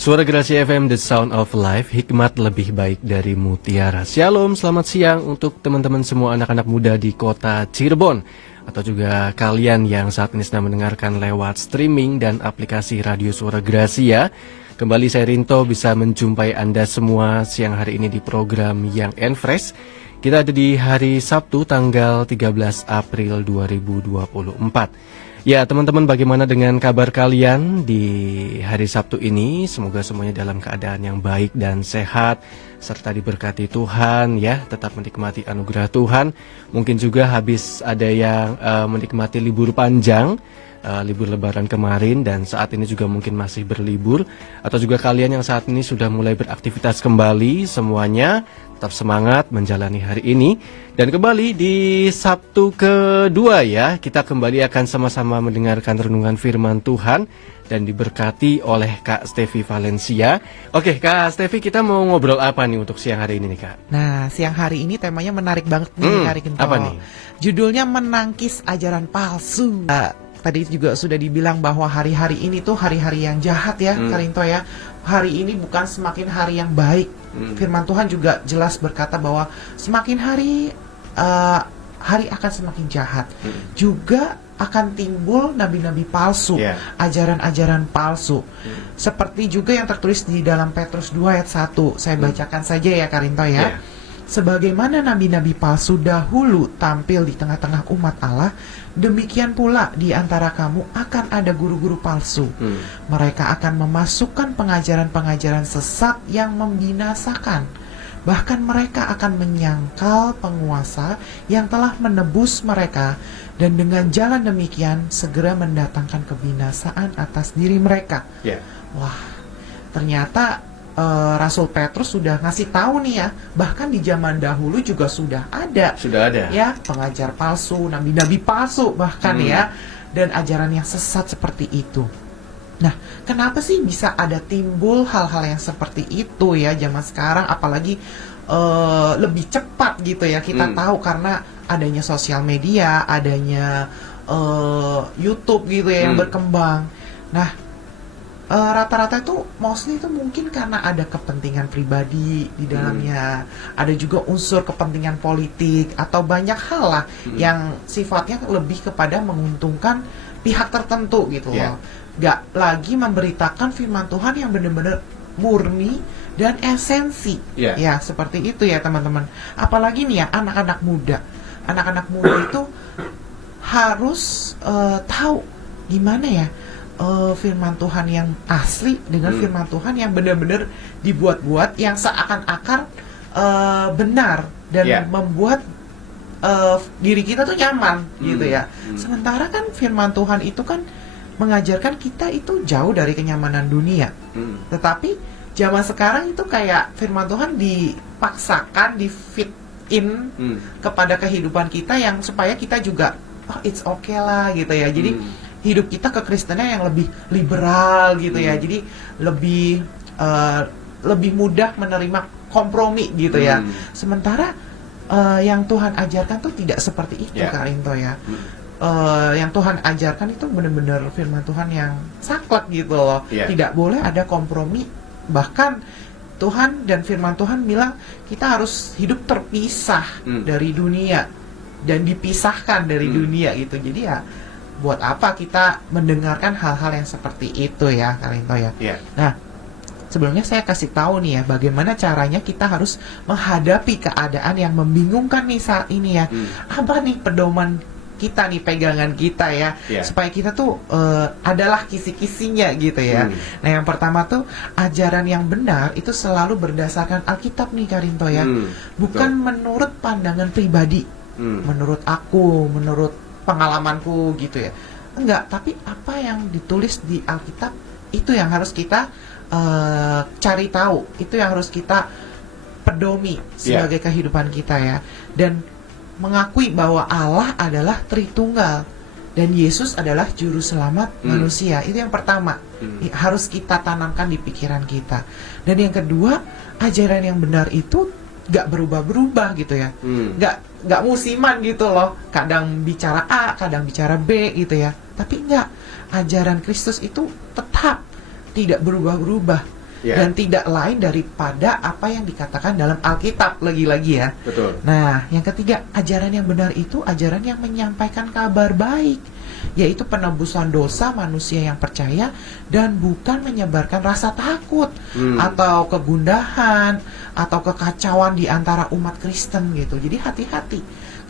Suara Gerasi FM, The Sound of Life, hikmat lebih baik dari mutiara. Shalom, selamat siang untuk teman-teman semua anak-anak muda di kota Cirebon. Atau juga kalian yang saat ini sedang mendengarkan lewat streaming dan aplikasi Radio Suara Gracia. Kembali saya Rinto bisa menjumpai Anda semua siang hari ini di program Young and Fresh. Kita ada di hari Sabtu tanggal 13 April 2024. Ya teman-teman, bagaimana dengan kabar kalian di hari Sabtu ini? Semoga semuanya dalam keadaan yang baik dan sehat, serta diberkati Tuhan ya, tetap menikmati anugerah Tuhan. Mungkin juga habis ada yang menikmati libur panjang, libur lebaran kemarin, dan saat ini juga mungkin masih berlibur. Atau juga kalian yang saat ini sudah mulai beraktivitas kembali, semuanya tetap semangat menjalani hari ini. Dan kembali di Sabtu kedua ya, kita kembali akan sama-sama mendengarkan renungan firman Tuhan dan diberkati oleh Kak Stevi Valencia. Oke Kak Stevi, kita mau ngobrol apa nih untuk siang hari ini nih Kak? Nah, siang hari ini temanya menarik banget nih Kak Rinto. Apa nih? Judulnya menangkis ajaran palsu. Tadi juga sudah dibilang bahwa hari-hari ini tuh hari-hari yang jahat ya Kak Rinto ya. Hari ini bukan semakin hari yang baik. Firman Tuhan juga jelas berkata bahwa semakin hari akan semakin jahat. Juga akan timbul nabi-nabi palsu, ajaran-ajaran palsu. Seperti juga yang tertulis di dalam Petrus 2 ayat 1. Saya bacakan saja ya Kak Rinto ya. Sebagaimana nabi-nabi palsu dahulu tampil di tengah-tengah umat Allah, demikian pula di antara kamu akan ada guru-guru palsu. Mereka akan memasukkan pengajaran-pengajaran sesat yang membinasakan. Bahkan mereka akan menyangkal penguasa yang telah menebus mereka, dan dengan jalan demikian segera mendatangkan kebinasaan atas diri mereka. Wah, ternyata Rasul Petrus sudah ngasih tahu nih ya, bahkan di zaman dahulu juga sudah ada ya pengajar palsu, nabi-nabi palsu bahkan ya, dan ajaran yang sesat seperti itu. Nah, kenapa sih bisa ada timbul hal-hal yang seperti itu ya zaman sekarang, apalagi lebih cepat gitu ya kita tahu karena adanya sosial media, adanya YouTube gitu ya yang berkembang. Nah, rata-rata itu mostly itu mungkin karena ada kepentingan pribadi di dalamnya, ada juga unsur kepentingan politik atau banyak hal lah yang sifatnya lebih kepada menguntungkan pihak tertentu gitu loh. Gak lagi memberitakan firman Tuhan yang benar-benar murni dan esensi. Ya seperti itu ya teman-teman. Apalagi nih ya anak-anak muda itu harus tahu gimana ya firman Tuhan yang asli dengan firman Tuhan yang benar-benar dibuat-buat, yang seakan-akan benar dan membuat diri kita tuh nyaman gitu ya. Sementara kan firman Tuhan itu kan mengajarkan kita itu jauh dari kenyamanan dunia. Tetapi zaman sekarang itu kayak firman Tuhan dipaksakan, di fit in kepada kehidupan kita yang supaya kita juga it's okay lah gitu ya. Jadi hidup kita kekristenan yang lebih liberal gitu ya. Jadi lebih mudah menerima kompromi gitu ya. Sementara yang Tuhan ajarkan tuh tidak seperti itu Kak Rinto ya. Yang Tuhan ajarkan itu benar-benar firman Tuhan yang saklek gitu loh. Tidak boleh ada kompromi. Bahkan Tuhan dan firman Tuhan bilang kita harus hidup terpisah dari dunia dan dipisahkan dari dunia gitu. Jadi ya buat apa kita mendengarkan hal-hal yang seperti itu ya Kak Rinto ya. Nah, sebelumnya saya kasih tahu nih ya bagaimana caranya kita harus menghadapi keadaan yang membingungkan nih saat ini ya. Apa nih pedoman kita nih, pegangan kita ya, supaya kita tuh adalah kisi-kisinya gitu ya. Nah, yang pertama tuh ajaran yang benar itu selalu berdasarkan Alkitab nih Kak Rinto ya. Bukan menurut pandangan pribadi, menurut aku, menurut pengalamanku gitu ya. Enggak, tapi apa yang ditulis di Alkitab itu yang harus kita cari tahu, itu yang harus kita pedomi sebagai kehidupan kita ya. Dan mengakui bahwa Allah adalah Tritunggal dan Yesus adalah juru selamat manusia. Itu yang pertama, harus kita tanamkan di pikiran kita. Dan yang kedua, ajaran yang benar itu gak berubah-berubah gitu ya. Gak musiman gitu loh. Kadang bicara A, kadang bicara B gitu ya. Tapi enggak, ajaran Kristus itu tetap tidak berubah-berubah. dan tidak lain daripada apa yang dikatakan dalam Alkitab lagi-lagi ya. Betul. Nah, yang ketiga, ajaran yang benar itu ajaran yang menyampaikan kabar baik, yaitu penebusan dosa manusia yang percaya dan bukan menyebarkan rasa takut atau kegundahan atau kekacauan di antara umat Kristen gitu. Jadi hati-hati.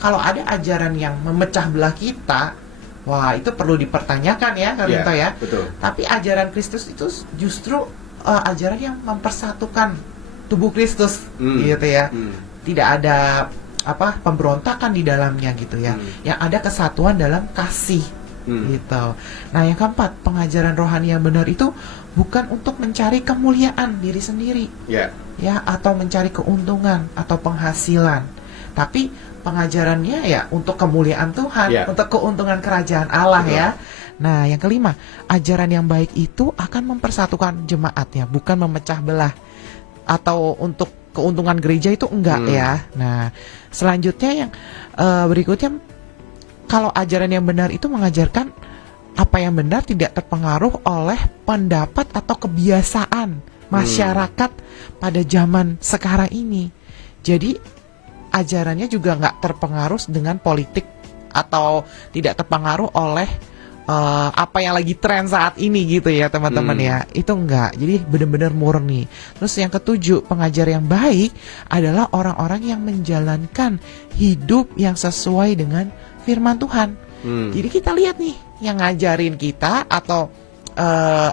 Kalau ada ajaran yang memecah belah kita, wah itu perlu dipertanyakan ya, Karinto ya. Betul. Tapi ajaran Kristus itu justru ajaran yang mempersatukan tubuh Kristus gitu ya. Tidak ada pemberontakan di dalamnya gitu ya. Yang ada kesatuan dalam kasih gitu. Nah, yang keempat, pengajaran rohani yang benar itu bukan untuk mencari kemuliaan diri sendiri. Ya, atau mencari keuntungan atau penghasilan. Tapi pengajarannya ya untuk kemuliaan Tuhan, untuk keuntungan kerajaan Allah ya. Nah, yang kelima, ajaran yang baik itu akan mempersatukan jemaatnya, bukan memecah belah. Atau untuk keuntungan gereja itu enggak ya. Nah, selanjutnya yang berikutnya, kalau ajaran yang benar itu mengajarkan apa yang benar tidak terpengaruh oleh pendapat atau kebiasaan masyarakat pada zaman sekarang ini. Jadi ajarannya juga nggak terpengaruh dengan politik atau tidak terpengaruh oleh apa yang lagi tren saat ini gitu ya teman-teman ya. Itu enggak, jadi benar-benar murni. Terus yang ketujuh, pengajar yang baik adalah orang-orang yang menjalankan hidup yang sesuai dengan firman Tuhan. Jadi kita lihat nih yang ngajarin kita atau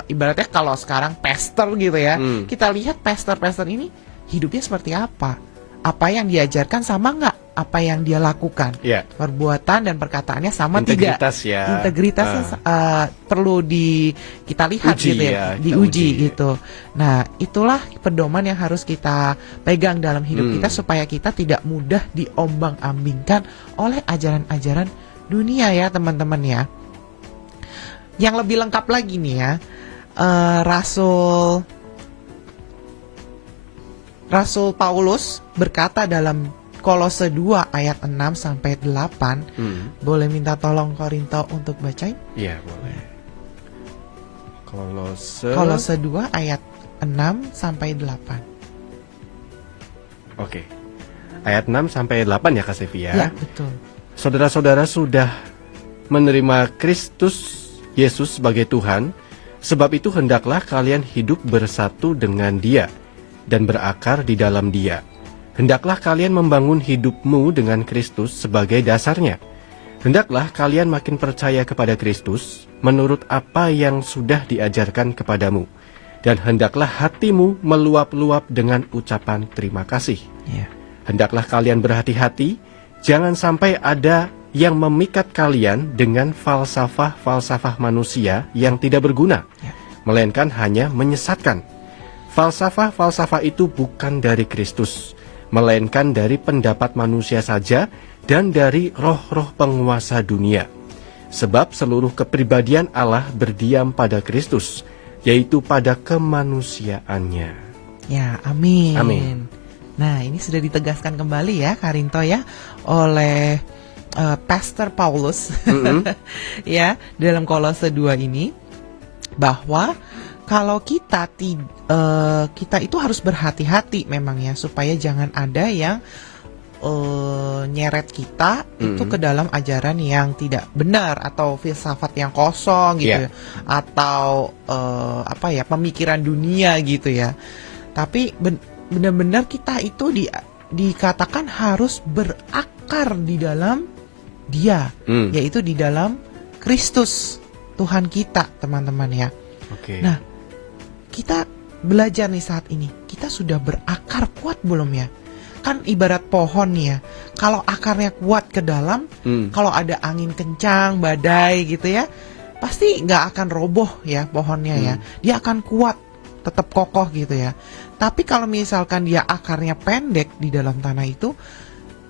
ibaratnya kalau sekarang pastor gitu ya, kita lihat pastor-pastor ini hidupnya seperti apa yang diajarkan sama nggak apa yang dia lakukan, perbuatan dan perkataannya sama integritas tidak, ya. Integritasnya perlu kita lihat uji, gitu ya, diuji gitu. Nah, itulah pedoman yang harus kita pegang dalam hidup kita supaya kita tidak mudah diombang-ambingkan oleh ajaran-ajaran dunia ya teman-teman ya. Yang lebih lengkap lagi nih ya, Rasul Paulus berkata dalam Kolose 2 ayat 6 sampai 8. Boleh minta tolong Korinto untuk bacain? Iya, boleh. Kolose 2 ayat 6 sampai 8. Oke. Ayat 6 sampai 8 ya Kak Sevi ya. Ya, betul. Saudara-saudara sudah menerima Kristus Yesus sebagai Tuhan, sebab itu hendaklah kalian hidup bersatu dengan Dia dan berakar di dalam Dia. Hendaklah kalian membangun hidupmu dengan Kristus sebagai dasarnya. Hendaklah kalian makin percaya kepada Kristus menurut apa yang sudah diajarkan kepadamu. Dan hendaklah hatimu meluap-luap dengan ucapan terima kasih. Hendaklah kalian berhati-hati, jangan sampai ada yang memikat kalian dengan falsafah-falsafah manusia yang tidak berguna, melainkan hanya menyesatkan. Falsafah-falsafah itu bukan dari Kristus, melainkan dari pendapat manusia saja dan dari roh-roh penguasa dunia. Sebab seluruh kepribadian Allah berdiam pada Kristus, yaitu pada kemanusiaannya. Ya, amin. Amin. Nah, ini sudah ditegaskan kembali ya, Karinto ya, oleh Pastor Paulus ya, dalam Kolose 2 ini, bahwa kalau kita itu harus berhati-hati memang ya, supaya jangan ada yang nyeret kita itu ke dalam ajaran yang tidak benar atau filsafat yang kosong gitu ya, atau pemikiran dunia gitu ya. Tapi benar-benar kita itu dikatakan harus berakar di dalam Dia, yaitu di dalam Kristus Tuhan kita, teman-teman ya. Nah, kita belajar nih saat ini, kita sudah berakar kuat belum ya? Kan ibarat pohon nih ya, kalau akarnya kuat ke dalam, kalau ada angin kencang, badai gitu ya, pasti nggak akan roboh ya pohonnya ya. Dia akan kuat, tetap kokoh gitu ya. Tapi kalau misalkan dia akarnya pendek di dalam tanah itu,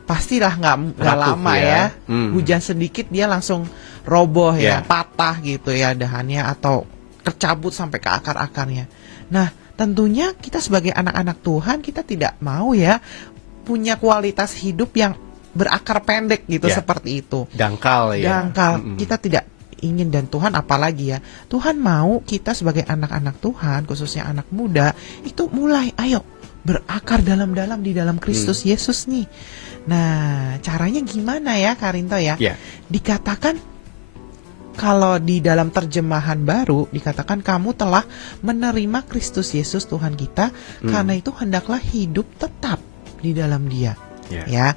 pastilah nggak lama ya. Hujan sedikit dia langsung roboh ya, patah gitu ya dahannya atau tercabut sampai ke akar-akarnya. Nah, tentunya kita sebagai anak-anak Tuhan, kita tidak mau ya punya kualitas hidup yang berakar pendek gitu, seperti itu. Dangkal ya. Dangkal. Kita tidak ingin, dan Tuhan apalagi ya, Tuhan mau kita sebagai anak-anak Tuhan, khususnya anak muda, itu mulai, ayo berakar dalam-dalam di dalam Kristus Yesus nih. Nah, caranya gimana ya Karinto ya? Ya. Dikatakan, kalau di dalam terjemahan baru dikatakan kamu telah menerima Kristus Yesus Tuhan kita, karena itu hendaklah hidup tetap di dalam Dia. Ya. Ya,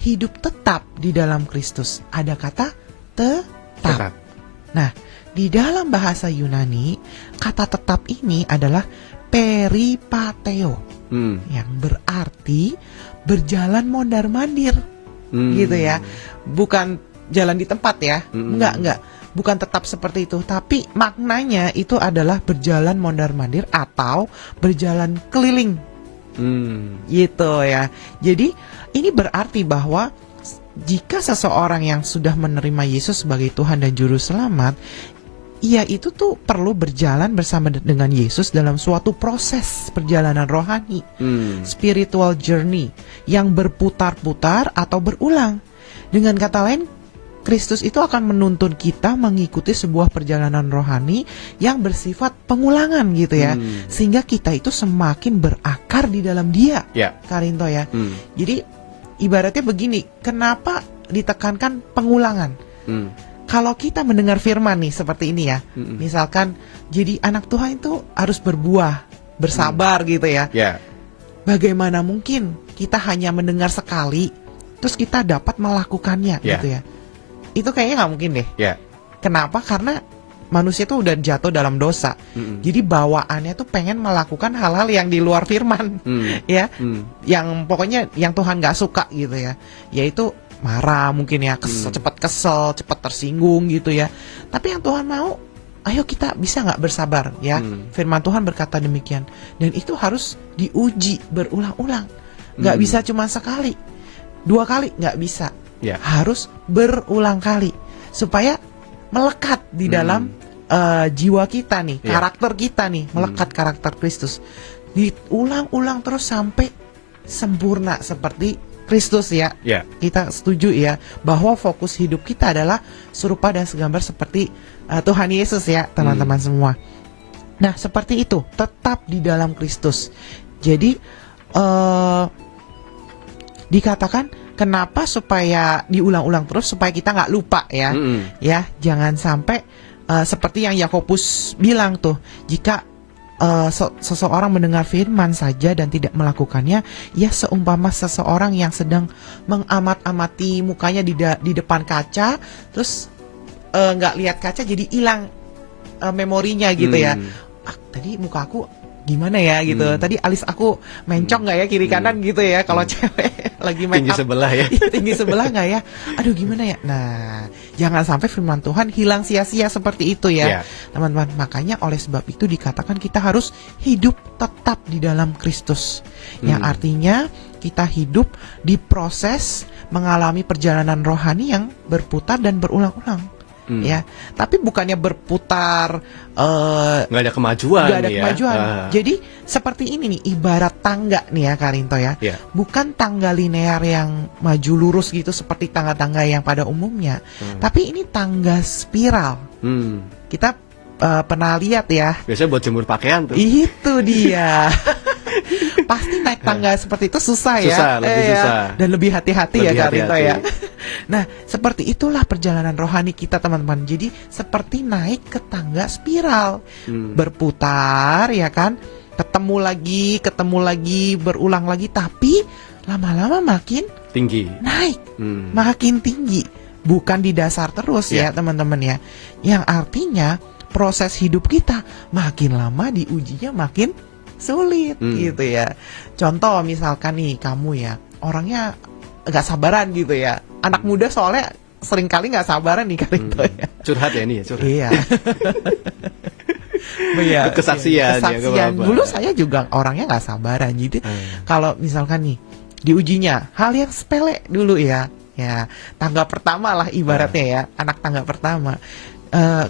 hidup tetap di dalam Kristus. Ada kata tetap. Nah, di dalam bahasa Yunani, kata tetap ini adalah peripateo, yang berarti berjalan mondar-mandir, gitu ya. Bukan jalan di tempat ya, enggak. Bukan tetap seperti itu, tapi maknanya itu adalah berjalan mondar-mandir atau berjalan keliling, gitu ya. Jadi ini berarti bahwa jika seseorang yang sudah menerima Yesus sebagai Tuhan dan Juru Selamat, ia itu tuh perlu berjalan bersama dengan Yesus dalam suatu proses perjalanan rohani, spiritual journey, yang berputar-putar atau berulang. Dengan kata lain, Kristus itu akan menuntun kita mengikuti sebuah perjalanan rohani yang bersifat pengulangan gitu ya, sehingga kita itu semakin berakar di dalam Dia, Karinto ya. Jadi ibaratnya begini, kenapa ditekankan pengulangan? Kalau kita mendengar firman nih seperti ini ya, misalkan jadi anak Tuhan itu harus berbuah, bersabar gitu ya. Bagaimana mungkin kita hanya mendengar sekali, terus kita dapat melakukannya gitu ya? Itu kayaknya nggak mungkin deh. Kenapa? Karena manusia tuh udah jatuh dalam dosa. Jadi bawaannya tuh pengen melakukan hal-hal yang di luar firman, ya, yang pokoknya yang Tuhan nggak suka gitu ya. Yaitu marah mungkin ya, cepat kesel, cepat tersinggung gitu ya. Tapi yang Tuhan mau, ayo kita bisa nggak bersabar ya. Firman Tuhan berkata demikian. Dan itu harus diuji berulang-ulang. Nggak bisa cuma sekali, 2 kali, nggak bisa. Harus berulang kali supaya melekat di dalam jiwa kita nih, karakter kita nih, melekat karakter Kristus. Diulang-ulang terus sampai sempurna seperti Kristus ya. Kita setuju ya bahwa fokus hidup kita adalah serupa dan segambar seperti Tuhan Yesus ya, teman-teman semua. Nah, seperti itu, tetap di dalam Kristus. Jadi dikatakan kenapa supaya diulang-ulang terus, supaya kita nggak lupa ya. Ya, jangan sampai seperti yang Yakobus bilang tuh, jika seseorang mendengar firman saja dan tidak melakukannya, ya seumpama seseorang yang sedang mengamat-amati mukanya di depan kaca, terus nggak lihat kaca, jadi hilang memorinya gitu ya. Tadi muka aku gimana ya gitu, tadi alis aku mencong nggak ya kiri kanan gitu ya, kalau cewek lagi make up tinggi sebelah ya. tinggi sebelah nggak ya, aduh gimana ya. Nah, jangan sampai firman Tuhan hilang sia-sia seperti itu ya, teman-teman. Makanya oleh sebab itu dikatakan kita harus hidup tetap di dalam Kristus, yang artinya kita hidup di proses mengalami perjalanan rohani yang berputar dan berulang-ulang. Ya, tapi bukannya berputar nggak ada kemajuan. Nggak ada kemajuan. Jadi seperti ini nih, ibarat tangga nih ya Karinto ya. Bukan tangga linear yang maju lurus gitu seperti tangga-tangga yang pada umumnya, tapi ini tangga spiral. Kita pernah lihat ya. Biasanya buat jemur pakaian tuh. Itu dia. Pasti naik tangga seperti itu susah ya. Lebih susah. Dan lebih hati-hati ya Karinto ya. hati-hati. Nah, seperti itulah perjalanan rohani kita, teman-teman. Jadi seperti naik ke tangga spiral, berputar ya kan, ketemu lagi, berulang lagi, tapi lama-lama makin tinggi, naik, makin tinggi, bukan di dasar terus ya teman-teman ya. Yang artinya proses hidup kita makin lama diujinya makin sulit gitu ya. Contoh misalkan nih, kamu ya orangnya nggak sabaran gitu ya. Anak muda soalnya sering kali nggak sabaran nih Karinto ya. Curhat ya nih ya, curhat. Iya. Kesaksian. Kesaksian. Dulu saya juga orangnya nggak sabaran. Jadi kalau misalkan nih diujinya hal yang sepele dulu ya, tangga pertama lah ibaratnya ya, anak tangga pertama.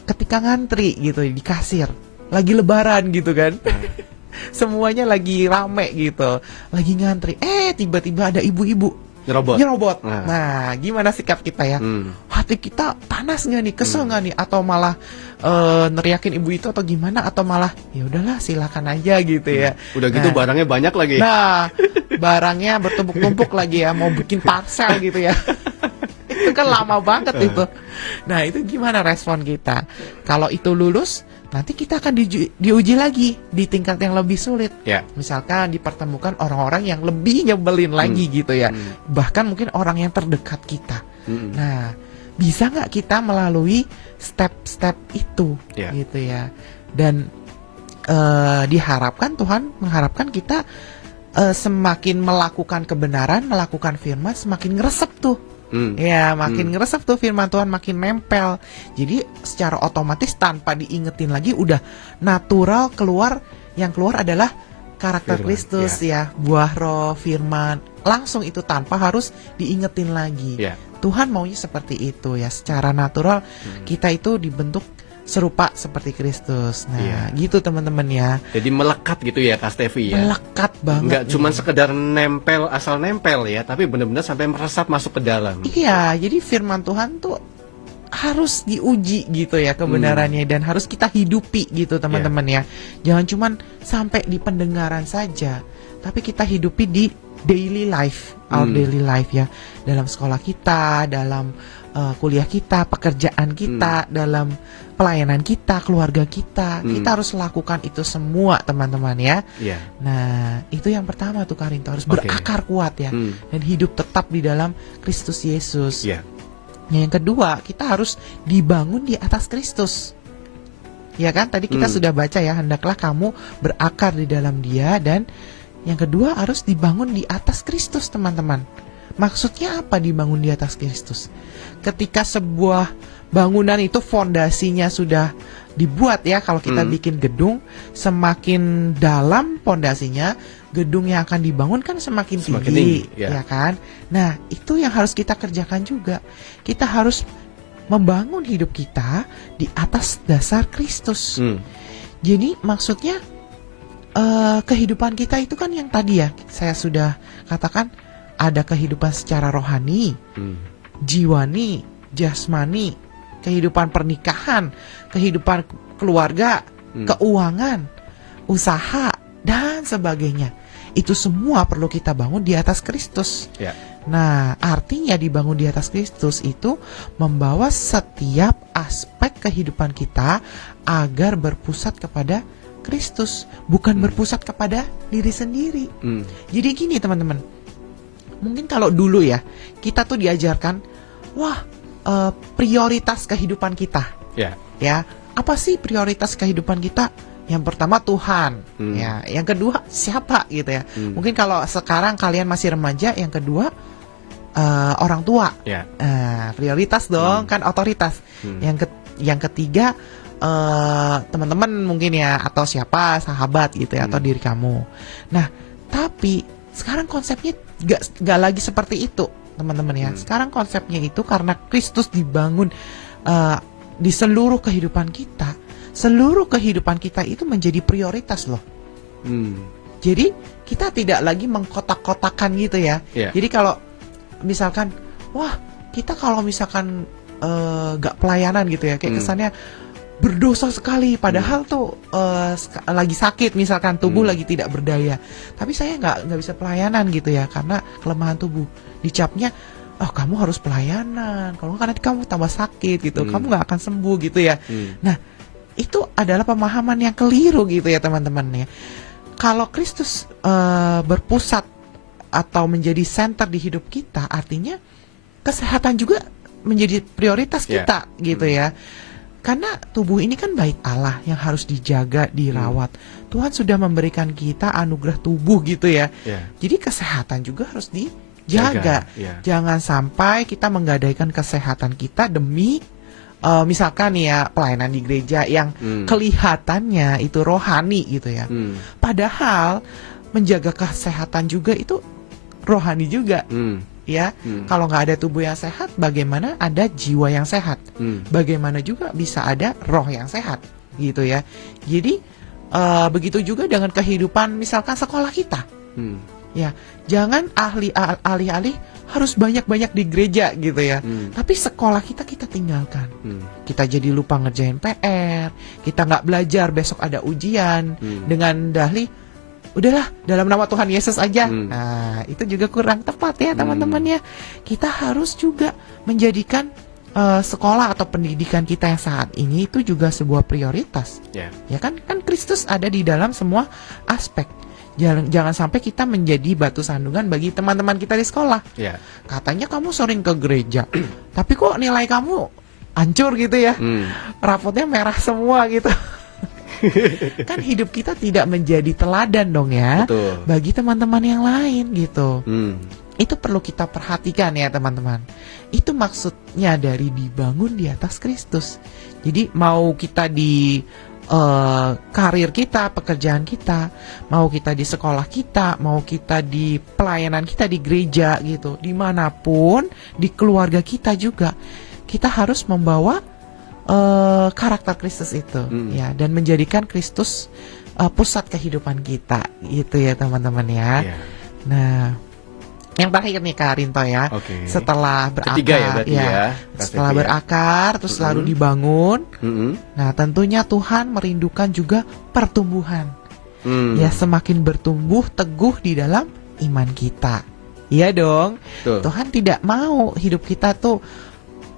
Ketika ngantri gitu di kasir, lagi lebaran gitu kan. Semuanya lagi rame gitu, lagi ngantri, tiba-tiba ada ibu-ibu nyerobot. Nah, gimana sikap kita ya? hati kita panas nggak nih, kesel nggak nih, atau malah neriakin ibu itu atau gimana, atau malah ya udahlah silakan aja gitu ya. Udah gitu barangnya banyak lagi. Nah, barangnya bertumpuk-tumpuk lagi ya, mau bikin parcel gitu ya. Itu kan lama banget itu. Nah, itu gimana respon kita? Kalau itu lulus, nanti kita akan diuji lagi di tingkat yang lebih sulit. Ya. Misalkan dipertemukan orang-orang yang lebih nyebelin lagi gitu ya. Bahkan mungkin orang yang terdekat kita. Nah, bisa nggak kita melalui step-step itu gitu ya. Dan diharapkan, Tuhan mengharapkan kita semakin melakukan kebenaran, melakukan firman, semakin ngeresep tuh. Ya, makin ngeresep tuh firman Tuhan, makin nempel. Jadi secara otomatis tanpa diingetin lagi udah natural keluar, yang keluar adalah karakter Firman, Kristus ya, buah roh, firman. Langsung itu tanpa harus diingetin lagi. Tuhan maunya seperti itu ya, secara natural kita itu dibentuk serupa seperti Kristus. Nah, gitu teman-teman ya. Jadi melekat gitu ya Kak Stevi ya. Melekat banget. Nggak cuma sekedar nempel, asal nempel ya, tapi benar-benar sampai meresap masuk ke dalam. Iya, jadi firman Tuhan tuh harus diuji gitu ya kebenarannya, dan harus kita hidupi gitu teman-teman ya. Jangan cuman sampai di pendengaran saja, tapi kita hidupi di daily life, our daily life ya. Dalam sekolah kita, dalam kuliah kita, pekerjaan kita, dalam pelayanan kita, keluarga kita. Kita harus lakukan itu semua teman-teman ya. Nah, itu yang pertama tuh Karinto, harus berakar kuat ya, dan hidup tetap di dalam Kristus Yesus. Yang kedua, kita harus dibangun di atas Kristus. Ya kan, tadi kita sudah baca ya, hendaklah kamu berakar di dalam Dia. Dan yang kedua, harus dibangun di atas Kristus teman-teman. Maksudnya apa dibangun di atas Kristus? Ketika sebuah bangunan itu fondasinya sudah dibuat ya, kalau kita bikin gedung, semakin dalam fondasinya, gedung yang akan dibangun kan semakin tinggi, ya kan? Nah, itu yang harus kita kerjakan juga. Kita harus membangun hidup kita di atas dasar Kristus. Jadi maksudnya kehidupan kita itu kan yang tadi ya, saya sudah katakan, ada kehidupan secara rohani, jiwani, jasmani, kehidupan pernikahan, kehidupan keluarga, keuangan, usaha, dan sebagainya. Itu semua perlu kita bangun di atas Kristus. Nah, artinya dibangun di atas Kristus itu membawa setiap aspek kehidupan kita agar berpusat kepada Kristus, bukan berpusat kepada diri sendiri. Jadi gini teman-teman, mungkin kalau dulu ya, kita tuh diajarkan, prioritas kehidupan kita. Ya, apa sih prioritas kehidupan kita? Yang pertama Tuhan, ya. Yang kedua siapa gitu ya. Mungkin kalau sekarang kalian masih remaja, yang kedua orang tua. Prioritas dong, kan otoritas. Yang ketiga teman-teman mungkin ya, atau siapa, sahabat gitu ya, atau diri kamu. Nah, tapi sekarang konsepnya gak lagi seperti itu teman-teman ya. Sekarang konsepnya itu karena Kristus dibangun di seluruh kehidupan kita. Seluruh kehidupan kita itu menjadi prioritas loh. Jadi kita tidak lagi mengkotak-kotakan gitu ya. Jadi kalau misalkan, kita kalau misalkan gak pelayanan gitu ya, kayak kesannya berdosa sekali, padahal tuh lagi sakit, misalkan tubuh lagi tidak berdaya, tapi saya nggak bisa pelayanan gitu ya karena kelemahan tubuh. Dicapnya, kamu harus pelayanan, kalau nggak nanti kamu tambah sakit gitu, kamu nggak akan sembuh gitu ya. Nah, itu adalah pemahaman yang keliru gitu ya teman-teman ya. Kalau Kristus berpusat atau menjadi center di hidup kita, artinya kesehatan juga menjadi prioritas kita gitu ya. Karena tubuh ini kan bait Allah yang harus dijaga, dirawat. Tuhan sudah memberikan kita anugerah tubuh gitu ya. Jadi kesehatan juga harus dijaga. Jangan sampai kita menggadaikan kesehatan kita demi misalkan ya pelayanan di gereja yang kelihatannya itu rohani gitu ya. Padahal menjaga kesehatan juga itu rohani juga. Ya, kalau nggak ada tubuh yang sehat, bagaimana ada jiwa yang sehat? Bagaimana juga bisa ada roh yang sehat, gitu ya. Jadi begitu juga dengan kehidupan misalkan sekolah kita. Ya, jangan alih-alih harus banyak-banyak di gereja gitu ya. Tapi sekolah kita tinggalkan. Kita jadi lupa ngerjain PR, kita nggak belajar, besok ada ujian dengan dalih udahlah dalam nama Tuhan Yesus aja. Nah, itu juga kurang tepat ya teman-teman ya. Kita harus juga menjadikan sekolah atau pendidikan kita yang saat ini itu juga sebuah prioritas. Ya kan Kristus ada di dalam semua aspek. Jangan sampai kita menjadi batu sandungan bagi teman-teman kita di sekolah. Katanya kamu sering ke gereja, tapi kok nilai kamu hancur gitu ya. Rapotnya merah semua gitu. Kan hidup kita tidak menjadi teladan dong ya. Betul. Bagi teman-teman yang lain gitu. Itu perlu kita perhatikan ya teman-teman. Itu maksudnya dari dibangun di atas Kristus. Jadi mau kita di karir kita, pekerjaan kita, mau kita di sekolah kita, mau kita di pelayanan kita di gereja gitu, dimanapun, di keluarga kita juga, kita harus membawa karakter Kristus itu, ya, dan menjadikan Kristus pusat kehidupan kita, gitu ya teman-teman ya. Nah, yang terakhir nih Kak Rinto ya, setelah berakar, ketiga ya berarti ya. Setelah berakar terus lalu dibangun. Nah tentunya Tuhan merindukan juga pertumbuhan. Ya, semakin bertumbuh teguh di dalam iman kita. Iya dong. Tuhan tidak mau hidup kita tuh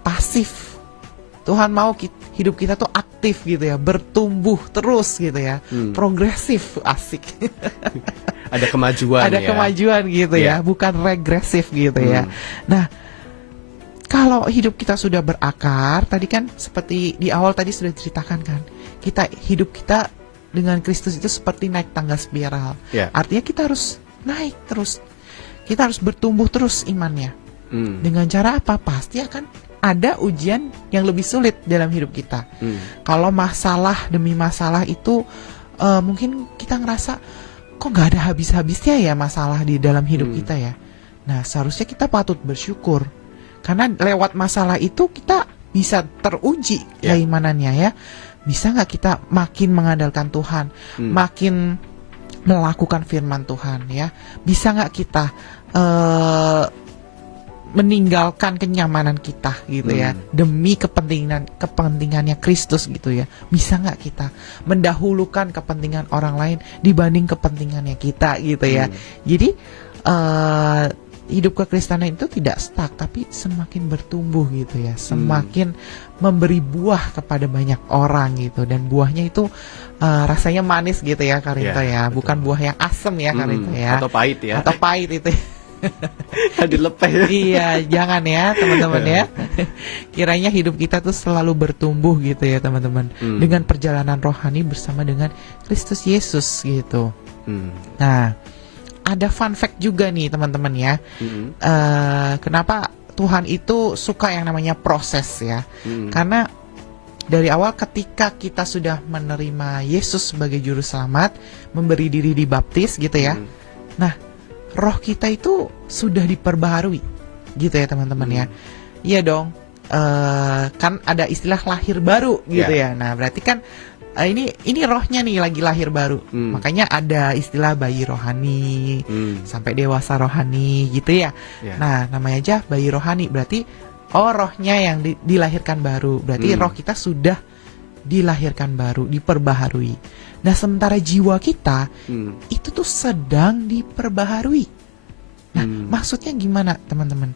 pasif. Tuhan mau hidup kita tuh aktif gitu ya, bertumbuh terus gitu ya, progresif, asik. Ada kemajuan. Ada kemajuan gitu ya, bukan regresif gitu ya. Nah, kalau hidup kita sudah berakar, tadi kan seperti di awal tadi sudah diceritakan kan, hidup kita dengan Kristus itu seperti naik tangga spiral. Artinya kita harus naik terus, kita harus bertumbuh terus imannya. Dengan cara apa? Pasti akan ada ujian yang lebih sulit dalam hidup kita. Kalau masalah demi masalah itu mungkin kita ngerasa kok gak ada habis-habisnya ya masalah di dalam hidup kita ya. Nah, seharusnya kita patut bersyukur karena lewat masalah itu kita bisa teruji keimanannya ya. Bisa gak kita makin mengandalkan Tuhan, makin melakukan firman Tuhan ya. Bisa gak kita meninggalkan kenyamanan kita gitu ya, demi kepentingannya Kristus gitu ya. Bisa nggak kita mendahulukan kepentingan orang lain dibanding kepentingannya kita gitu ya. Jadi hidup kekristenan itu tidak stuck, tapi semakin bertumbuh gitu ya, semakin memberi buah kepada banyak orang gitu, dan buahnya itu rasanya manis gitu ya Karinto ya, bukan buah yang asem ya Karinto ya, atau pahit ya, atau pahit itu. Dilepeh. Iya, jangan ya teman-teman ya. Kiranya hidup kita tuh selalu bertumbuh gitu ya teman-teman, dengan perjalanan rohani bersama dengan Kristus Yesus gitu. Nah, ada fun fact juga nih teman-teman ya. Kenapa Tuhan itu suka yang namanya proses ya? Karena dari awal ketika kita sudah menerima Yesus sebagai juru selamat, memberi diri dibaptis gitu ya. Nah, roh kita itu sudah diperbaharui gitu ya teman-teman ya. Iya dong, kan ada istilah lahir baru gitu ya. Nah berarti kan ini rohnya nih lagi lahir baru. Makanya ada istilah bayi rohani, sampai dewasa rohani gitu ya. Nah namanya aja bayi rohani, berarti rohnya yang dilahirkan baru. Berarti roh kita sudah dilahirkan baru, diperbaharui. Nah sementara jiwa kita itu tuh sedang diperbaharui. Nah maksudnya gimana teman-teman?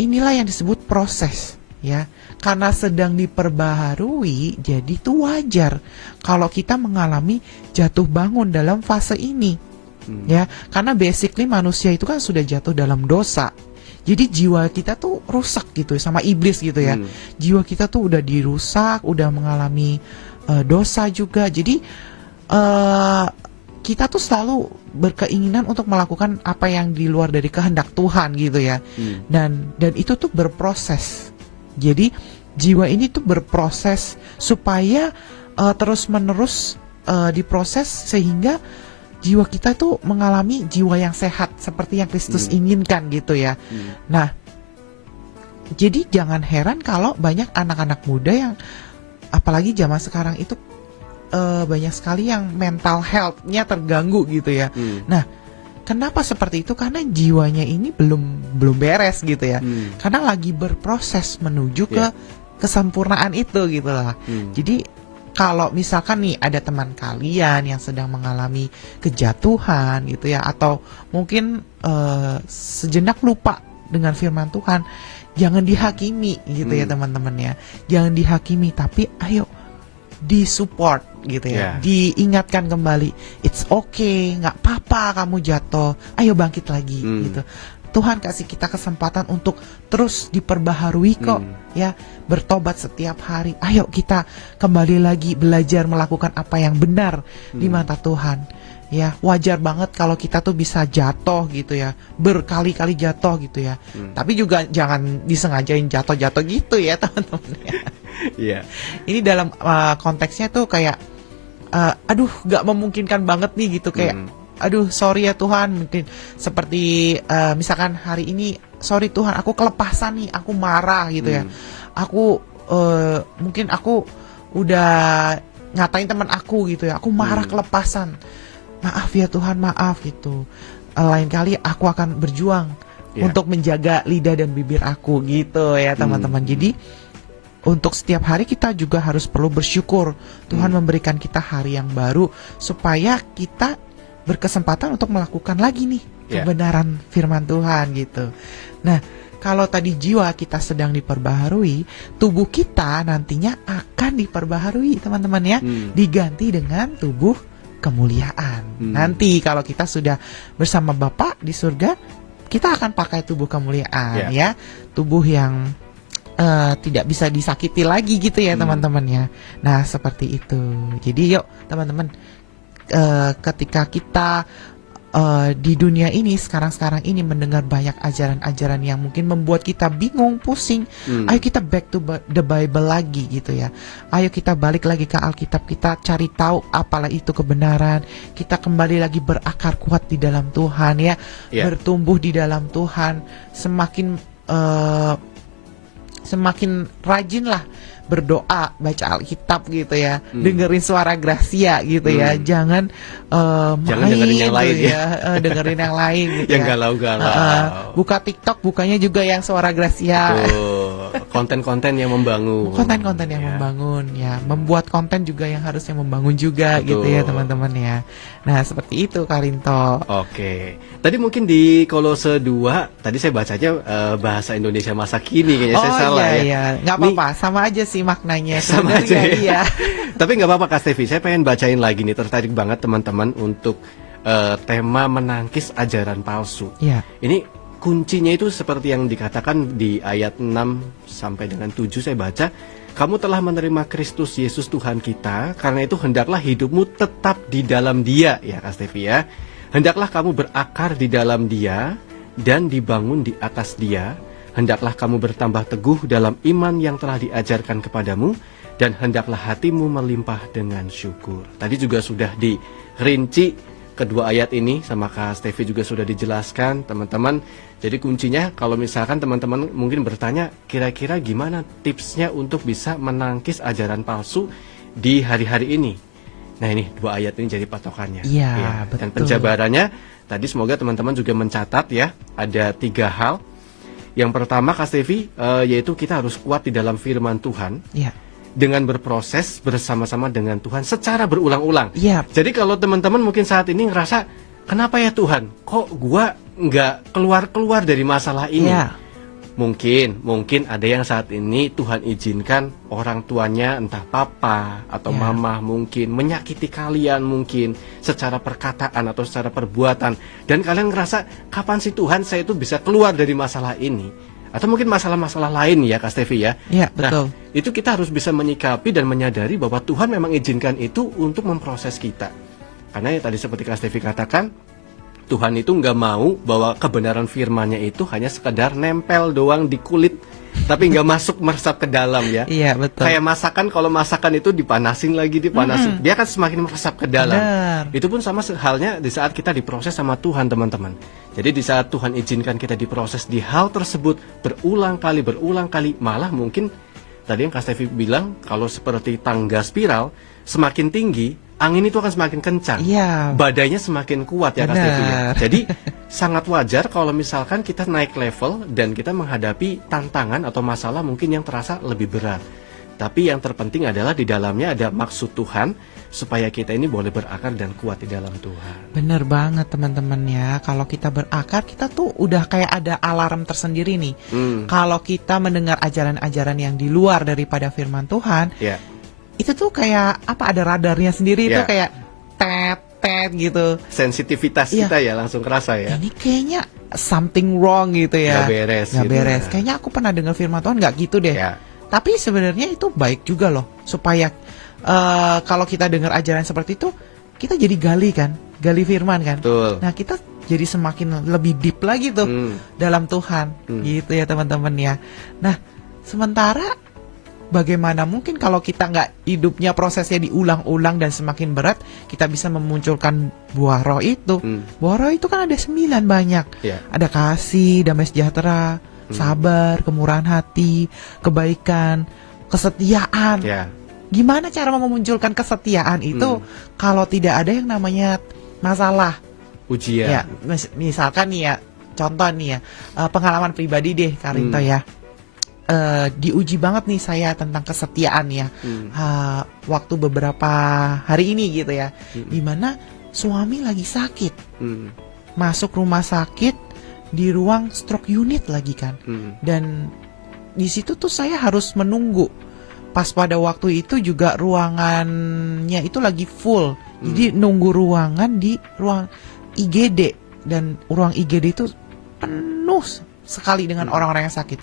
Inilah yang disebut proses ya. Karena sedang diperbaharui, jadi itu wajar kalau kita mengalami jatuh bangun dalam fase ini. Ya, karena basically manusia itu kan sudah jatuh dalam dosa. Jadi jiwa kita tuh rusak gitu sama iblis gitu ya. Jiwa kita tuh udah dirusak, udah mengalami dosa juga. Jadi kita tuh selalu berkeinginan untuk melakukan apa yang di luar dari kehendak Tuhan gitu ya. Dan itu tuh berproses. Jadi jiwa ini tuh berproses supaya terus-menerus diproses sehingga jiwa kita tuh mengalami jiwa yang sehat seperti yang Kristus inginkan gitu ya. Nah, jadi jangan heran kalau banyak anak-anak muda yang apalagi zaman sekarang itu banyak sekali yang mental health-nya terganggu gitu ya. Nah, Kenapa seperti itu? Karena jiwanya ini belum beres gitu ya. Karena lagi berproses menuju ke kesempurnaan itu gitu lah. Jadi kalau misalkan nih ada teman kalian yang sedang mengalami kejatuhan gitu ya, atau mungkin sejenak lupa dengan firman Tuhan, jangan dihakimi gitu ya teman-teman ya. Jangan dihakimi, tapi ayo disupport gitu ya, diingatkan kembali, it's okay, nggak apa-apa kamu jatuh, ayo bangkit lagi gitu. Tuhan kasih kita kesempatan untuk terus diperbaharui kok ya, bertobat setiap hari. Ayo kita kembali lagi belajar melakukan apa yang benar di mata Tuhan. Ya, wajar banget kalau kita tuh bisa jatuh gitu ya, berkali-kali jatuh gitu ya. Tapi juga jangan disengajain jatuh-jatuh gitu ya teman-teman ya. Ini dalam konteksnya tuh kayak, aduh gak memungkinkan banget nih gitu, kayak aduh sorry ya Tuhan, mungkin seperti misalkan hari ini, sorry Tuhan aku kelepasan nih, aku marah gitu ya. Aku mungkin aku udah ngatain teman aku gitu ya, aku marah kelepasan. Maaf ya Tuhan, maaf gitu. Lain kali aku akan berjuang untuk menjaga lidah dan bibir aku gitu ya teman-teman. Jadi untuk setiap hari kita juga harus perlu bersyukur. Tuhan memberikan kita hari yang baru supaya kita berkesempatan untuk melakukan lagi nih kebenaran firman Tuhan gitu. Nah, kalau tadi jiwa kita sedang diperbaharui, tubuh kita nantinya akan diperbaharui teman-teman ya, diganti dengan tubuh kemuliaan. Nanti kalau kita sudah bersama Bapa di surga, kita akan pakai tubuh kemuliaan ya, tubuh yang tidak bisa disakiti lagi gitu ya teman-teman ya. Nah seperti itu. Jadi yuk teman-teman, ketika kita di dunia ini sekarang ini mendengar banyak ajaran-ajaran yang mungkin membuat kita bingung, pusing, ayo kita back to the Bible lagi gitu ya. Ayo kita balik lagi ke Alkitab, kita cari tahu apalah itu kebenaran, kita kembali lagi berakar kuat di dalam Tuhan ya, bertumbuh di dalam Tuhan, semakin rajin lah berdoa, baca Alkitab gitu ya, dengerin suara Gracia gitu ya, jangan dengerin yang lain ya, dengerin yang lain gitu yang ya. galau-galau. Buka TikTok, bukanya juga yang suara Gracia. Konten-konten yang membangun. Konten-konten yang membangun ya, membuat konten juga yang harusnya membangun juga gitu ya teman-teman ya. Nah seperti itu Karinto. Oke, tadi mungkin di Kolose 2 tadi saya bacanya bahasa Indonesia masa kini, kayaknya saya salah ya. Nggak apa-apa, sama aja sih maknanya. Sama aja ya. Tapi nggak apa-apa Kak Stevi, saya pengen bacain lagi nih, tertarik banget teman-teman untuk tema menangkis ajaran palsu. Ini kuncinya itu seperti yang dikatakan di ayat 6 sampai dengan 7 saya baca, kamu telah menerima Kristus Yesus Tuhan kita, karena itu hendaklah hidupmu tetap di dalam Dia ya Kak Stevi ya. Hendaklah kamu berakar di dalam Dia dan dibangun di atas Dia. Hendaklah kamu bertambah teguh dalam iman yang telah diajarkan kepadamu, dan hendaklah hatimu melimpah dengan syukur. Tadi juga sudah dirinci kedua ayat ini sama Kak Stevi, juga sudah dijelaskan teman-teman. Jadi kuncinya kalau misalkan teman-teman mungkin bertanya, kira-kira gimana tipsnya untuk bisa menangkis ajaran palsu di hari-hari ini? Nah ini dua ayat ini jadi patokannya. Iya, betul. Dan penjabarannya tadi semoga teman-teman juga mencatat ya, ada 3 hal. Yang pertama Kak Stevi, yaitu kita harus kuat di dalam firman Tuhan dengan berproses bersama-sama dengan Tuhan secara berulang-ulang. Jadi kalau teman-teman mungkin saat ini ngerasa, kenapa ya Tuhan, kok gua nggak keluar-keluar dari masalah ini? Mungkin ada yang saat ini Tuhan izinkan orang tuanya, entah papa atau mama mungkin menyakiti kalian mungkin secara perkataan atau secara perbuatan, dan kalian ngerasa kapan sih Tuhan saya itu bisa keluar dari masalah ini, atau mungkin masalah-masalah lain ya Kak Stevi ya. Betul. Nah, itu kita harus bisa menyikapi dan menyadari bahwa Tuhan memang izinkan itu untuk memproses kita. Karena ya tadi seperti Kak Stevi katakan, Tuhan itu nggak mau bahwa kebenaran firman-Nya itu hanya sekedar nempel doang di kulit, tapi nggak masuk meresap ke dalam ya. Iya betul. Kayak masakan, kalau masakan itu dipanasin lagi, dipanasin, dia akan semakin meresap ke dalam. Itu pun sama halnya di saat kita diproses sama Tuhan teman-teman. Jadi di saat Tuhan izinkan kita diproses di hal tersebut berulang kali, malah mungkin tadi yang Kak Stevi bilang, kalau seperti tangga spiral, semakin tinggi angin itu akan semakin kencang. Iya. Badainya semakin kuat ya Kak Benar. Stevi ya. Jadi sangat wajar kalau misalkan kita naik level dan kita menghadapi tantangan atau masalah mungkin yang terasa lebih berat. Tapi yang terpenting adalah di dalamnya ada maksud Tuhan supaya kita ini boleh berakar dan kuat di dalam Tuhan. Bener banget teman-teman ya. Kalau kita berakar, kita tuh udah kayak ada alarm tersendiri nih. Kalau kita mendengar ajaran-ajaran yang di luar daripada firman Tuhan, Ya. itu tuh kayak apa, ada radarnya sendiri. Itu Ya. kayak tet gitu. Sensitivitas Iya. kita ya langsung kerasa ya. Ini kayaknya something wrong gitu ya. Nggak beres Nggak gitu. beres. Kayaknya aku pernah dengar firman Tuhan nggak gitu deh. Ya. Tapi sebenarnya itu baik juga loh, supaya kalau kita dengar ajaran seperti itu, kita jadi gali firman kan. Betul. Nah, kita jadi semakin lebih deep lagi tuh dalam Tuhan, gitu ya teman-teman ya. Nah, sementara bagaimana mungkin kalau kita nggak hidupnya prosesnya diulang-ulang dan semakin berat, kita bisa memunculkan buah roh itu. Buah roh itu kan ada 9 banyak. Ya. Ada kasih, damai sejahtera, sabar, kemurahan hati, kebaikan, kesetiaan. Ya. Gimana cara memunculkan kesetiaan itu kalau tidak ada yang namanya masalah? Ujian. Ya, misalkan nih ya, contoh nih ya, pengalaman pribadi deh, Karinto ya. Diuji banget nih saya tentang kesetiaan ya. Waktu beberapa hari ini gitu ya, dimana suami lagi sakit, masuk rumah sakit di ruang stroke unit lagi kan. Dan di situ tuh saya harus menunggu. Pas pada waktu itu juga ruangannya itu lagi full. Jadi nunggu ruangan di ruang IGD, dan ruang IGD itu penuh sekali dengan orang-orang yang sakit.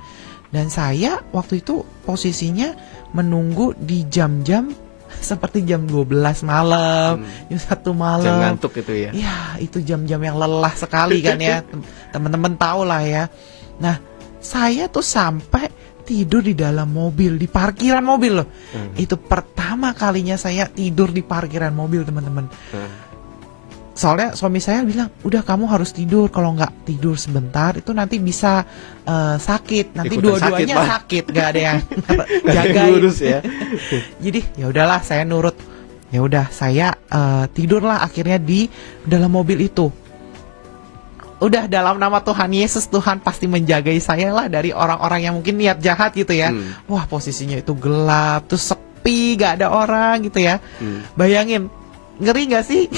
Dan saya waktu itu posisinya menunggu di jam-jam seperti jam 12 malam, jam 1 malam. Jam ngantuk itu ya. Ya, itu jam-jam yang lelah sekali kan ya. Teman-teman tahu lah ya. Nah, saya tuh sampai tidur di dalam mobil, di parkiran mobil loh. Itu pertama kalinya saya tidur di parkiran mobil, teman-teman. Soalnya suami saya bilang, udah kamu harus tidur, kalau nggak tidur sebentar itu nanti bisa sakit, nanti Ikutan dua-duanya sakit, Pak. sakit, nggak ada yang jagain. Ngurus ya. Jadi ya udahlah, saya nurut. Ya udah, saya tidurlah akhirnya di dalam mobil itu. Udah, dalam nama Tuhan Yesus, Tuhan pasti menjagai saya lah dari orang-orang yang mungkin niat jahat gitu ya. Wah, posisinya itu gelap, terus sepi, gak ada orang gitu ya. Bayangin, ngeri gak sih?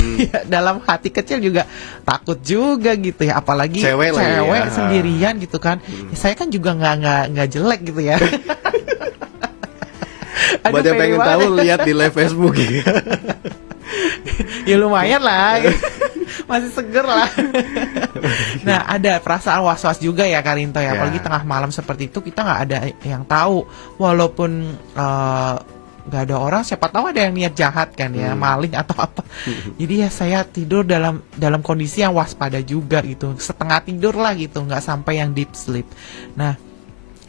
Dalam hati kecil juga takut juga gitu ya, apalagi Cewek lagi ya. sendirian gitu kan. Ya, saya kan juga nggak jelek gitu ya. Buat yang pede pengen banget. tahu, lihat di live Facebook ya. Ya lumayan lah. Masih seger lah. Nah, ada perasaan was-was juga ya Karinto ya. Apalagi tengah malam seperti itu, kita nggak ada yang tahu. Walaupun nggak ada orang, siapa tahu ada yang niat jahat kan ya, maling atau apa. Jadi ya saya tidur dalam kondisi yang waspada juga gitu, setengah tidur lah gitu, nggak sampai yang deep sleep. Nah,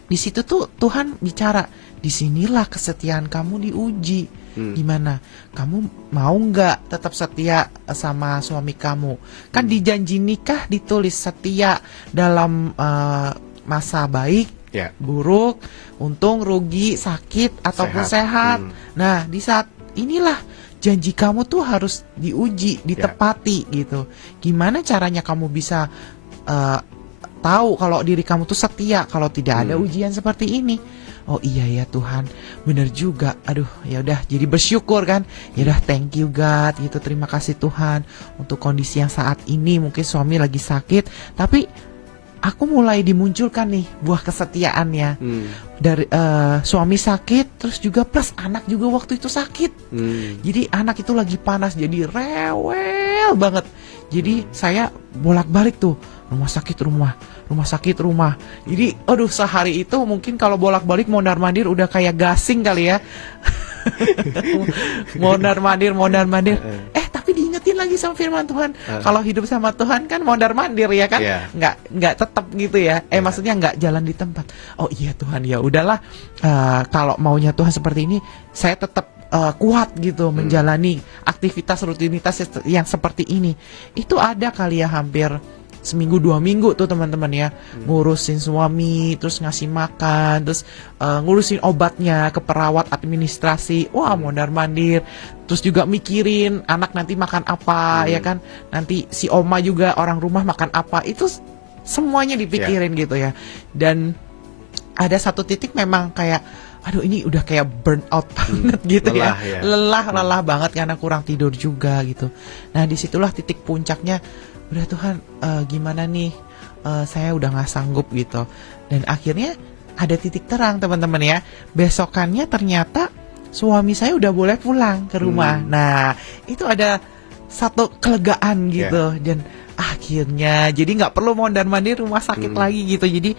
di situ tuh Tuhan bicara, disinilah kesetiaan kamu diuji. Gimana? Kamu mau nggak tetap setia sama suami kamu? Kan di janji nikah ditulis setia dalam masa baik, buruk, untung, rugi, sakit, ataupun sehat. Nah, di saat inilah janji kamu tuh harus diuji, ditepati gitu. Gimana caranya kamu bisa tahu kalau diri kamu tuh setia kalau tidak ada ujian seperti ini? Oh iya ya Tuhan, bener juga. Aduh, ya udah, jadi bersyukur kan. Ya udah, thank you God gitu. Terima kasih Tuhan untuk kondisi yang saat ini mungkin suami lagi sakit, tapi aku mulai dimunculkan nih buah kesetiaannya. Dari suami sakit, terus juga plus anak juga waktu itu sakit. Jadi anak itu lagi panas, jadi rewel banget. Jadi saya bolak-balik tuh, rumah sakit rumah. Jadi aduh, sehari itu mungkin kalau bolak-balik mondar-mandir udah kayak gasing kali ya. mondar-mandir. Tapi diingetin lagi sama firman Tuhan. Kalau hidup sama Tuhan kan mondar-mandir ya kan, nggak tetap gitu ya. Maksudnya nggak jalan di tempat. Oh iya Tuhan, ya udahlah. Kalau maunya Tuhan seperti ini, saya tetap kuat gitu menjalani aktivitas rutinitas yang seperti ini. Itu ada kali ya hampir seminggu 2 minggu tuh teman-teman ya, ngurusin suami, terus ngasih makan, terus ngurusin obatnya ke perawat, administrasi, wah mondar-mandir, terus juga mikirin anak nanti makan apa, ya kan, nanti si oma juga orang rumah makan apa, itu semuanya dipikirin gitu ya. Dan ada satu titik memang kayak, aduh ini udah kayak burn out banget gitu lelah, ya. Lelah banget karena kurang tidur juga gitu. Nah disitulah titik puncaknya, udah Tuhan gimana nih, saya udah gak sanggup gitu. Dan akhirnya ada titik terang teman-teman ya, besokannya ternyata suami saya udah boleh pulang ke rumah. Nah itu ada satu kelegaan gitu. Dan akhirnya jadi nggak perlu mondar-mandir rumah sakit lagi gitu. Jadi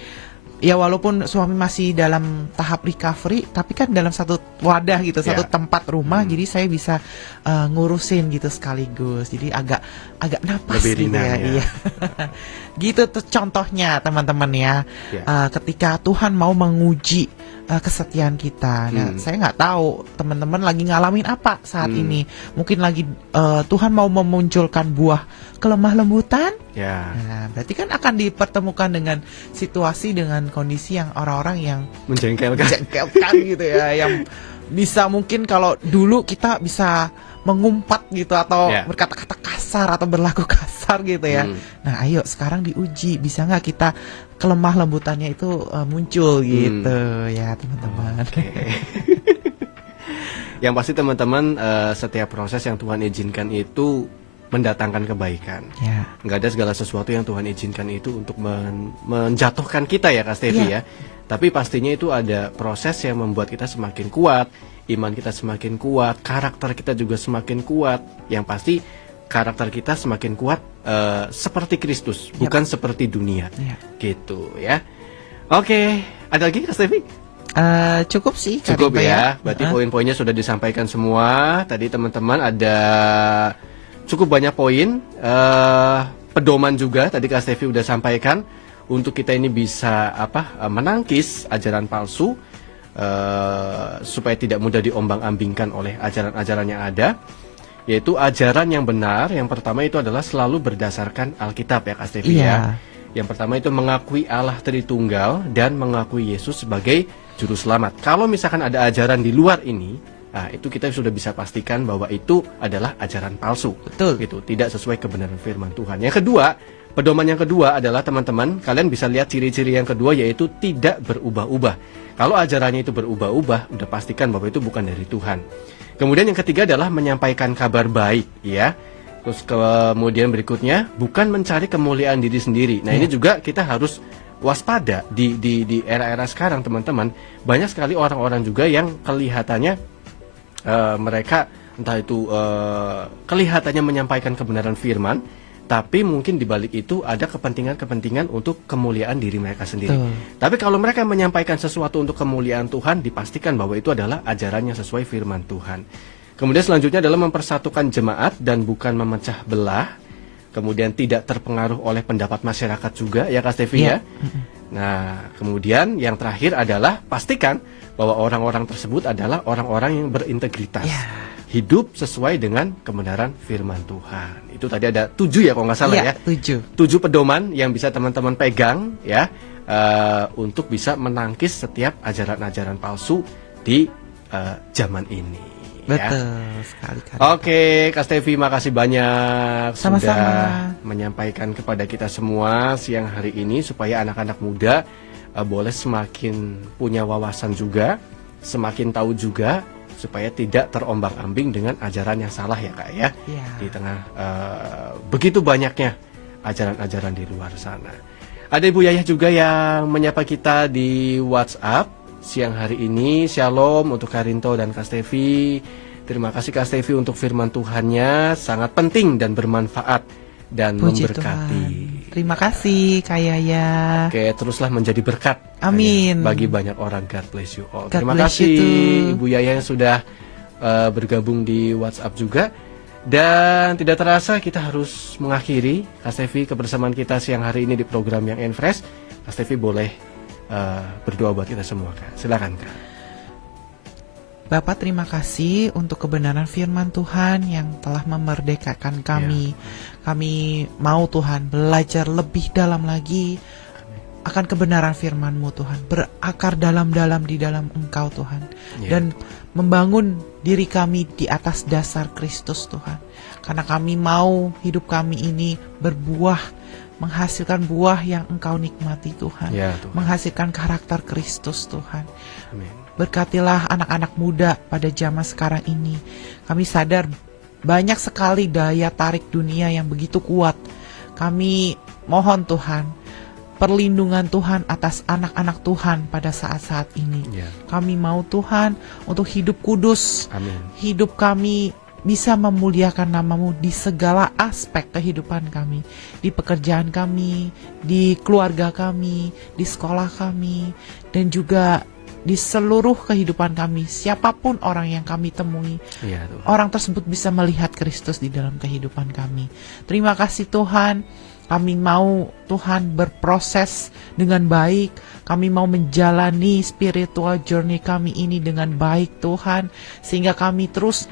ya walaupun suami masih dalam tahap recovery, tapi kan dalam satu wadah gitu, satu tempat rumah, jadi saya bisa ngurusin gitu sekaligus. Jadi agak napas lebih gitu ringan, ya. Iya. Gitu tuh contohnya teman-teman ya. Ketika Tuhan mau menguji kesetiaan kita. Nah, saya nggak tahu teman-teman lagi ngalamin apa saat ini. Mungkin lagi Tuhan mau memunculkan buah kelemah lembutan. Nah, berarti kan akan dipertemukan dengan situasi, dengan kondisi yang orang-orang yang menjengkelkan gitu ya, yang bisa mungkin kalau dulu kita bisa mengumpat gitu atau berkata-kata kasar atau berlaku kasar gitu ya. Nah, ayo sekarang diuji, bisa nggak kita kelemah lembutannya itu muncul gitu ya teman-teman. Yang pasti teman-teman, setiap proses yang Tuhan izinkan itu mendatangkan kebaikan. Nggak ada segala sesuatu yang Tuhan izinkan itu untuk menjatuhkan kita ya Kak Stevi ya. Tapi pastinya itu ada proses yang membuat kita semakin kuat, iman kita semakin kuat, karakter kita juga semakin kuat. Yang pasti karakter kita semakin kuat seperti Kristus, bukan seperti dunia. Gitu ya. Oke, ada lagi Kak Stevi? Cukup sih. Cukup ya. Berarti poin-poinnya sudah disampaikan semua. Tadi teman-teman ada cukup banyak poin, pedoman juga tadi Kak Stevi udah sampaikan untuk kita ini bisa menangkis ajaran palsu, supaya tidak mudah diombang-ambingkan oleh ajaran-ajaran yang ada, yaitu ajaran yang benar. Yang pertama itu adalah selalu berdasarkan Alkitab ya Kak Stevi ya. Yang pertama itu mengakui Allah Tritunggal dan mengakui Yesus sebagai juru selamat. Kalau misalkan ada ajaran di luar ini, nah, itu kita sudah bisa pastikan bahwa itu adalah ajaran palsu. Betul. Gitu, tidak sesuai kebenaran firman Tuhan. Yang kedua, pedoman yang kedua adalah teman-teman, kalian bisa lihat ciri-ciri yang kedua, yaitu tidak berubah-ubah. Kalau ajarannya itu berubah-ubah, udah pastikan bahwa itu bukan dari Tuhan. Kemudian yang ketiga adalah menyampaikan kabar baik, ya. Terus kemudian berikutnya, bukan mencari kemuliaan diri sendiri. Nah, ini juga kita harus waspada di era-era sekarang, teman-teman. Banyak sekali orang-orang juga yang kelihatannya mereka entah itu kelihatannya menyampaikan kebenaran firman, tapi mungkin di balik itu ada kepentingan-kepentingan untuk kemuliaan diri mereka sendiri. Tapi kalau mereka menyampaikan sesuatu untuk kemuliaan Tuhan, dipastikan bahwa itu adalah ajaran yang sesuai firman Tuhan. Kemudian selanjutnya adalah mempersatukan jemaat dan bukan memecah belah. Kemudian tidak terpengaruh oleh pendapat masyarakat juga ya Kak Stevi ya. Nah, kemudian yang terakhir adalah pastikan bahwa orang-orang tersebut adalah orang-orang yang berintegritas, hidup sesuai dengan kebenaran firman Tuhan. Itu tadi ada 7 ya kalau nggak salah ya. 7 pedoman yang bisa teman-teman pegang ya, untuk bisa menangkis setiap ajaran-ajaran palsu di zaman ini. Betul sekali Kak. Oke, Kak Stevi, makasih banyak Sama-sama. sudah menyampaikan kepada kita semua siang hari ini supaya anak-anak muda boleh semakin punya wawasan juga, semakin tahu juga, supaya tidak terombang-ambing dengan ajaran yang salah ya Kak ya. Di tengah begitu banyaknya ajaran-ajaran di luar sana. Ada Ibu Yayah juga yang menyapa kita di WhatsApp siang hari ini. Shalom untuk Karinto dan Kak Stevi. Terima kasih Kak Stevi untuk firman Tuhannya, sangat penting dan bermanfaat dan Puji memberkati. Tuhan. Terima kasih Kak Yaya. Oke, teruslah menjadi berkat. Amin. Bagi banyak orang. God bless you all. God Terima bless kasih you too. Ibu Yaya yang sudah bergabung di WhatsApp juga. Dan tidak terasa kita harus mengakhiri Kak Stevi kebersamaan kita siang hari ini di program yang Enfresh. Kak Stevi boleh berdoa buat kita semua Kak. Silakan Kak. Bapak terima kasih untuk kebenaran firman Tuhan yang telah memerdekakan kami. Kami mau Tuhan belajar lebih dalam lagi akan kebenaran firman-Mu Tuhan, berakar dalam-dalam di dalam Engkau Tuhan, dan membangun diri kami di atas dasar Kristus Tuhan. Karena kami mau hidup kami ini berbuah, menghasilkan buah yang Engkau nikmati Tuhan, menghasilkan karakter Kristus Tuhan. Amin. Berkatilah anak-anak muda pada zaman sekarang ini. Kami sadar banyak sekali daya tarik dunia yang begitu kuat. Kami mohon Tuhan, perlindungan Tuhan atas anak-anak Tuhan pada saat-saat ini. Kami mau Tuhan untuk hidup kudus. Amin. Hidup kami bisa memuliakan nama-Mu di segala aspek kehidupan kami, di pekerjaan kami, di keluarga kami, di sekolah kami, dan juga di seluruh kehidupan kami. Siapapun orang yang kami temui, orang tersebut bisa melihat Kristus di dalam kehidupan kami. Terima kasih Tuhan. Kami mau Tuhan berproses dengan baik. Kami mau menjalani spiritual journey kami ini dengan baik Tuhan, sehingga kami terus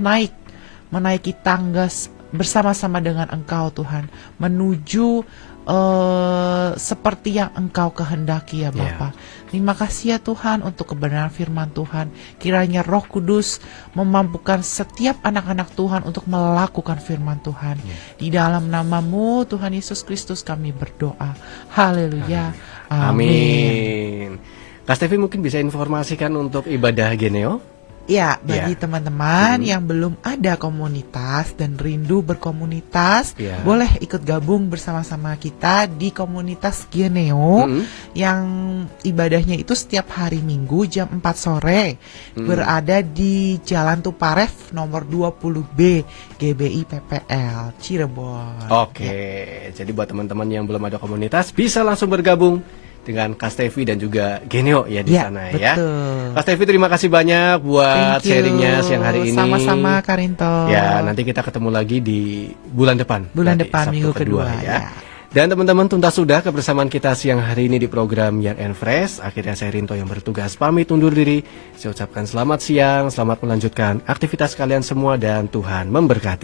menaiki tangga bersama-sama dengan Engkau Tuhan, menuju seperti yang Engkau kehendaki ya Bapa. Terima kasih ya Tuhan untuk kebenaran firman Tuhan. Kiranya Roh Kudus memampukan setiap anak-anak Tuhan untuk melakukan firman Tuhan. Di dalam nama-Mu Tuhan Yesus Kristus kami berdoa. Haleluya. Amin. Kak Stevi mungkin bisa informasikan untuk ibadah Geneo? Ya, bagi teman-teman yang belum ada komunitas dan rindu berkomunitas, boleh ikut gabung bersama-sama kita di komunitas Geneo yang ibadahnya itu setiap hari Minggu jam 4 sore berada di Jalan Tuparef nomor 20B GBI PPL Cirebon. Jadi buat teman-teman yang belum ada komunitas bisa langsung bergabung dengan Kak Stevi dan juga Geneo ya di sana ya. Kak Stevi terima kasih banyak buat sharingnya siang hari ini. Sama-sama Karinto. Ya, nanti kita ketemu lagi di bulan depan. Minggu kedua ya. Dan teman-teman, tuntas sudah kebersamaan kita siang hari ini di program Young and Fresh. Akhirnya saya Rinto yang bertugas pamit undur diri. Saya ucapkan selamat siang, selamat melanjutkan aktivitas kalian semua dan Tuhan memberkati.